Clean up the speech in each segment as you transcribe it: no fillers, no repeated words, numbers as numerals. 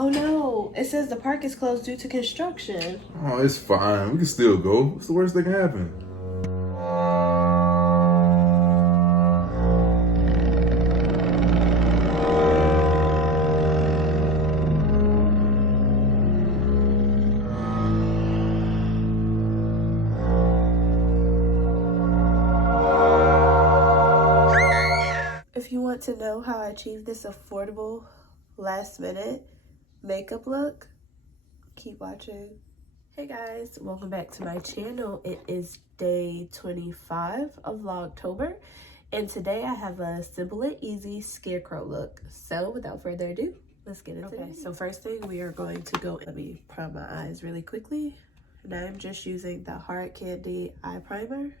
Oh no, it says the park is closed due to construction. Oh, it's fine. We can still go. What's the worst that can happen? If you want to know how I achieved this affordable last minute makeup look, keep watching. Hey guys, welcome back to my channel. It is day 25 of Vlogtober, and today I have a simple and easy scarecrow look. So without further ado, let's get into it. Okay, so first thing we are going to go, let me prime my eyes really quickly. And I'm just using the Hard Candy eye primer.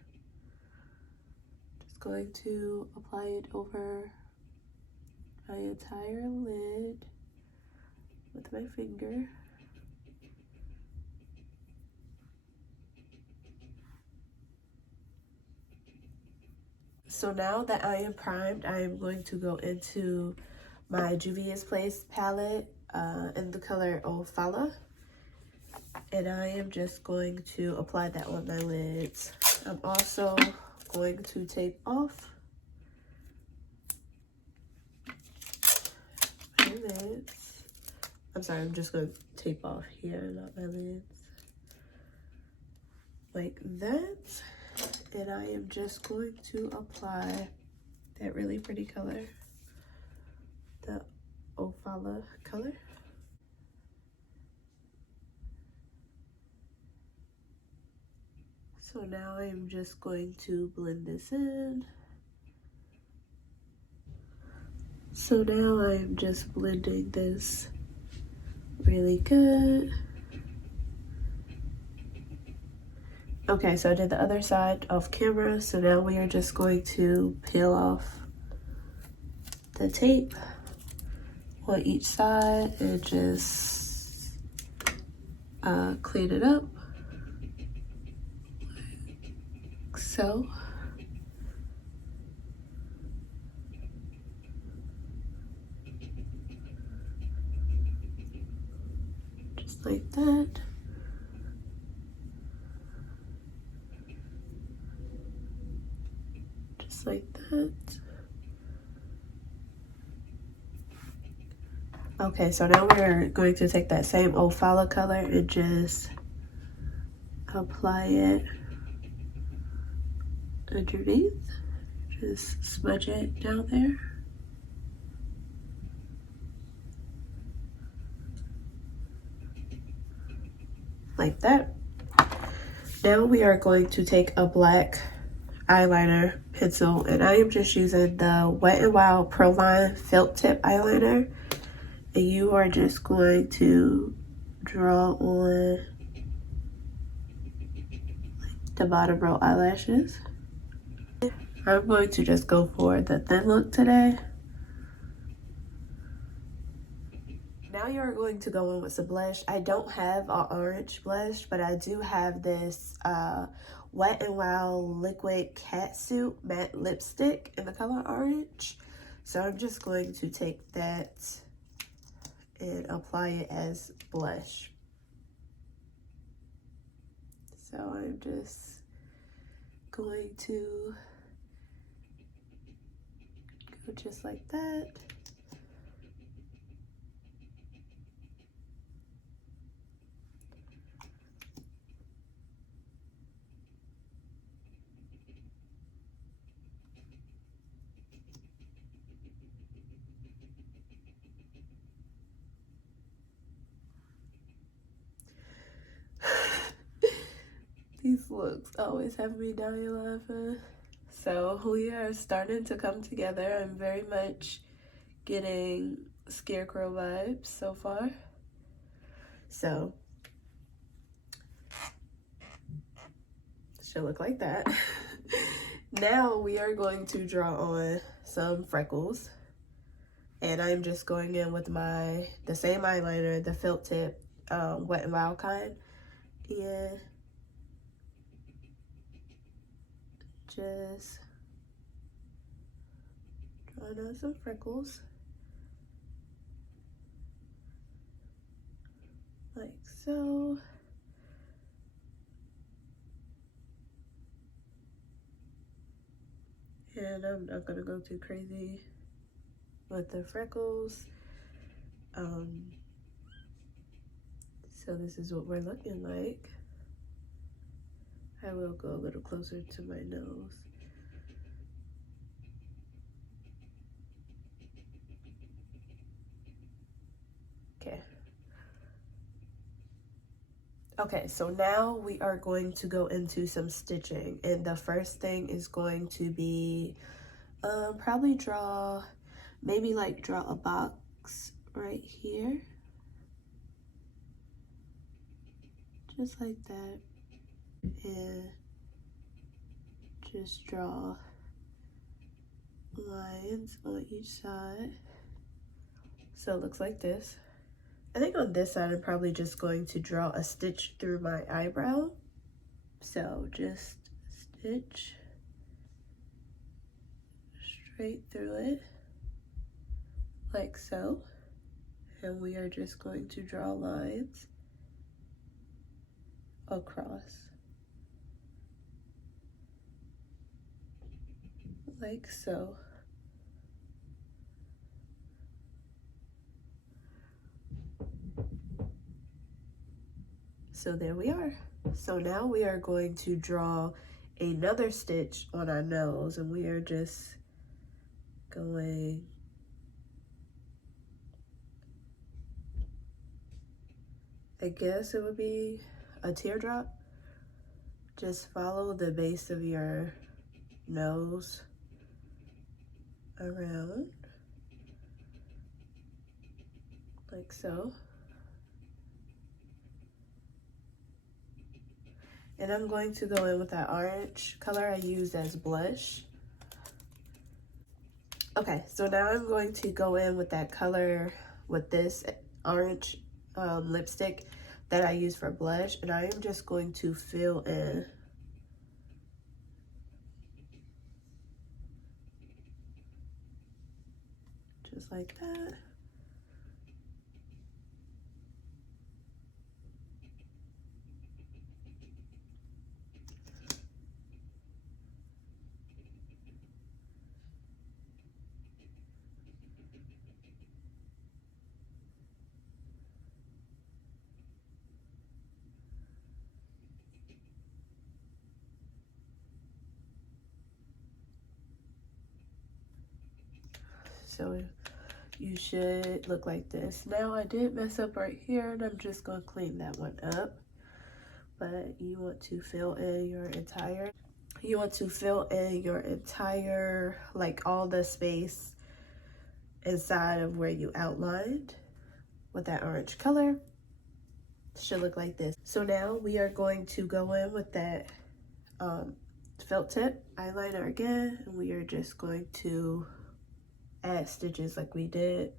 Just going to apply it over my entire lid with my finger. So now that I am primed, I am going to go into my Juvias Place palette in the color Ofala. And I am just going to apply that on my lids. I'm also going to tape off my lids. I'm sorry, I'm just going to tape off here, not my lids. Like that. And I am just going to apply that really pretty color, the Ofala color. So now I'm just going to blend this in. So now I'm just blending this really good. Okay, so I did the other side off camera. So now we are just going to peel off the tape on each side and just clean it up. Like so. Just like that. Just like that. Okay, so now we're going to take that same Ofala color and just apply it underneath. Just smudge it down there. Like that. Now we are going to take a black eyeliner pencil, and I am just using the Wet n Wild Pro Line felt tip eyeliner. And you are just going to draw on the bottom row eyelashes. I'm going to just go for the thin look today. Now you're going to go in with some blush. I don't have an orange blush, but I do have this Wet n Wild Liquid Catsuit matte lipstick in the color orange. So I'm just going to take that and apply it as blush. So I'm just going to go just like that. These looks always have me dying laughing. So we are starting to come together. I'm very much getting Scarecrow vibes so far. So should look like that. Now we are going to draw on some freckles. And I'm just going in with the same eyeliner, the felt tip, Wet n Wild kind. And just drawing on some freckles. like so. And I'm not gonna go too crazy with the freckles. So this is what we're looking like. I will go a little closer to my nose. Okay. Okay, so now we are going to go into some stitching, and the first thing is going to be probably maybe like draw a box right here, just like that, and just draw lines on each side. So it looks like this. I think on this side I'm probably just going to draw a stitch through my eyebrow. So just stitch straight through it like so, and we are just going to draw lines across like so. So there we are. So now we are going to draw another stitch on our nose, and we are just going I guess it would be a teardrop. Just follow the base of your nose around like so. And I'm going to go in with that orange color I used as blush. Okay, so now I'm going to go in with that color with this orange lipstick that I use for blush, and I am just going to fill in just like that. So you should look like this. Now I did mess up right here, and I'm just gonna clean that one up. But you want to fill in your entire, like all the space inside of where you outlined with that orange color. Should look like this. So now we are going to go in with that felt tip eyeliner again, and we are just going to add stitches like we did.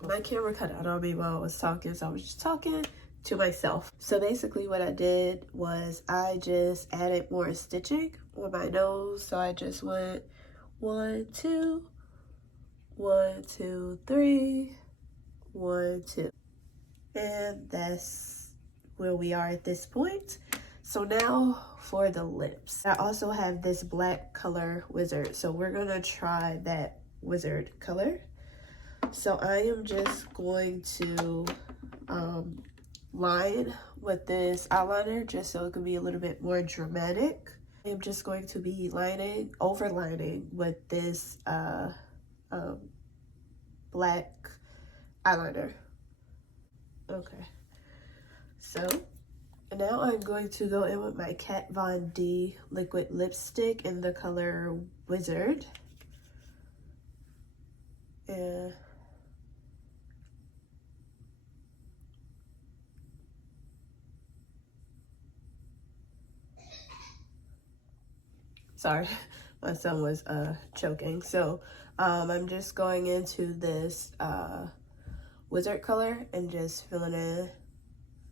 My camera cut out on me while I was talking, so I was just talking to myself. So basically what I did was I just added more stitching on my nose. So I just went 1, 2, 1, 2, 3, 1, 2, and that's where we are at this point. So now for the lips, I also have this black color wizard, so we're gonna try that wizard color. So I am just going to line with this eyeliner just so it can be a little bit more dramatic. I am just going to be overlining with this black eyeliner. Okay, so now I'm going to go in with my Kat Von D liquid lipstick in the color Wizard. And sorry, my son was choking. So I'm just going into this Wizard color and just filling in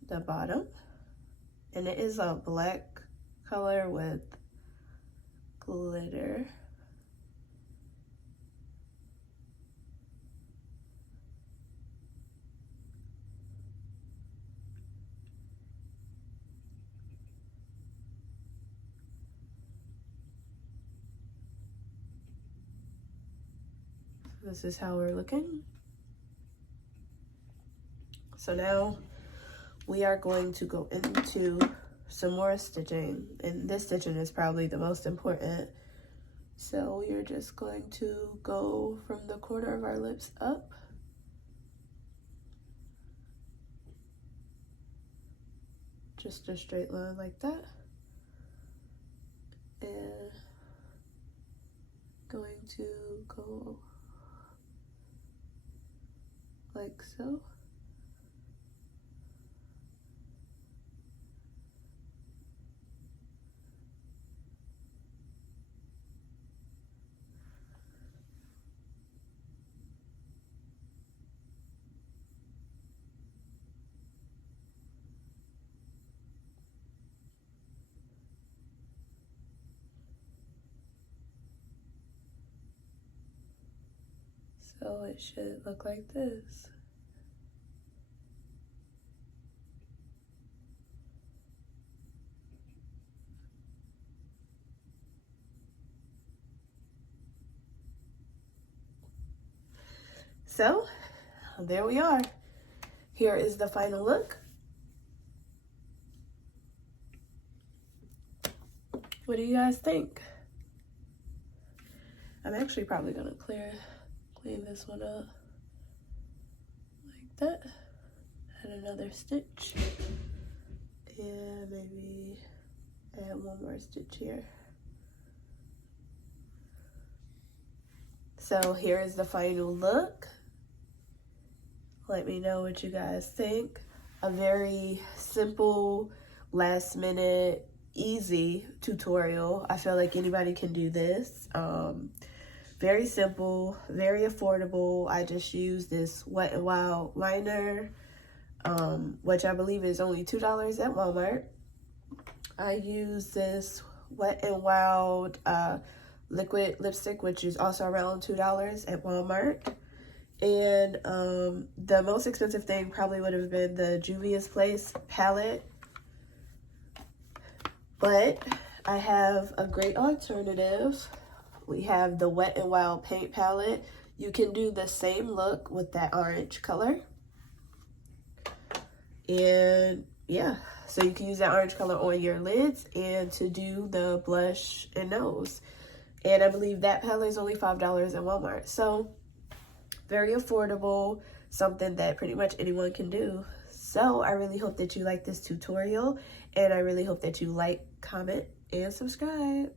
the bottom. And it is a black color with glitter. This is how we're looking. So now we are going to go into some more stitching, and this stitching is probably the most important. So we are just going to go from the corner of our lips up. Just a straight line like that. And going to go like so. So it should look like this. So there we are. Here is the final look. What do you guys think? I'm actually probably gonna clean this one up like that. Add another stitch and maybe add one more stitch here. So here is the final look. Let me know what you guys think. A very simple, last minute, easy tutorial. I feel like anybody can do this. Very simple, very affordable. I just used this Wet n Wild liner, which I believe is only $2 at Walmart. I use this Wet n Wild liquid lipstick, which is also around $2 at Walmart. And the most expensive thing probably would have been the Juvias Place palette. But I have a great alternative. We have the Wet n Wild paint palette. You can do the same look with that orange color. And yeah, so you can use that orange color on your lids and to do the blush and nose. And I believe that palette is only $5 at Walmart. So very affordable, something that pretty much anyone can do. So I really hope that you like this tutorial, and I really hope that you like, comment, and subscribe.